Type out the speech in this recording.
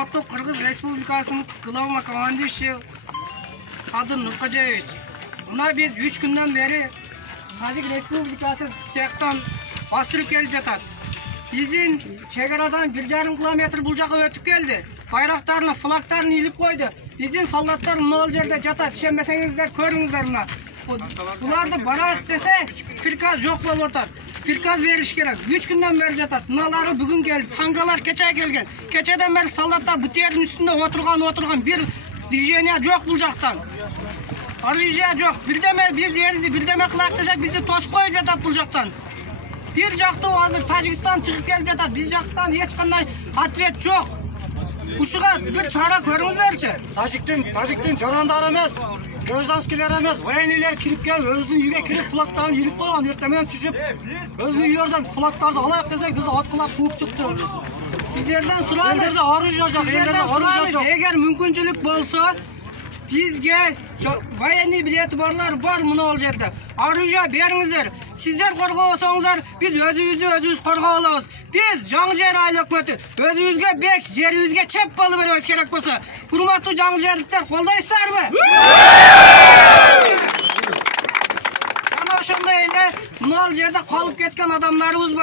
Урматтуу Кыргыз Республикасынын главнокомандующий Садыр Нуркожоевич. Мына биз 3 күндөн бери Тажик Республикасы тияктан басылып келип жатат. Биздин чегарадан 1,5 километр бул жака өтүп келди. Байрактарын, флагтарын илип койду. Биздин солдаттар мына жерде жатат. Ишенбесеңиздер көрүңүздөр мына. Буларды барайык десе, приказ жок болуп атат. Приказ бериш керек. 3 күндөн бери жатат. Мыналары бүгүн келди. Тангалар кече келген. Кечеден бери солдаттар бутердин үстүндө отурган бир движение жок бул жактан. Оружие жок. Билдеме биз элди билдеме кылак десек бизди тосуп коюп жатат бул жактан. Бир жактуу азыр Тажикстан чыгып келип жатат. Биз жактан эч кандай ответ жок. Ушуга бир чара көрүңүздөрчү. Тажиктин жарандары эмес, гражданскийлер эмес, военныйлер кирип келип, өзүнүн үйгө кирип флагтарын илип койгон, эртең менен түшүп, өзүнүн үйлөрүнөн флагтарды алайык десек, бизди аткылап кууп чыкты. Сиздерден сурайбыз. Элдерде оружие жок, элдерде оружие жок. Эгер мүмкүнчүлүк болсо, бизге военный билети барлар бар мына жерде. Оружие бериңиздер. Сиздер коргобосоңуздар, биз өзүбүздү коргоп алабыз. Биз жаңы жер айыл өкмөтү өзүбүзгө бек, жерибизге чеп болуп беребиз керек болсо. Урматтуу жаңы жерликтер, колдойсуздарбы? Жана ошондой эле мына жерде калып кеткен адамдарыбыз бар.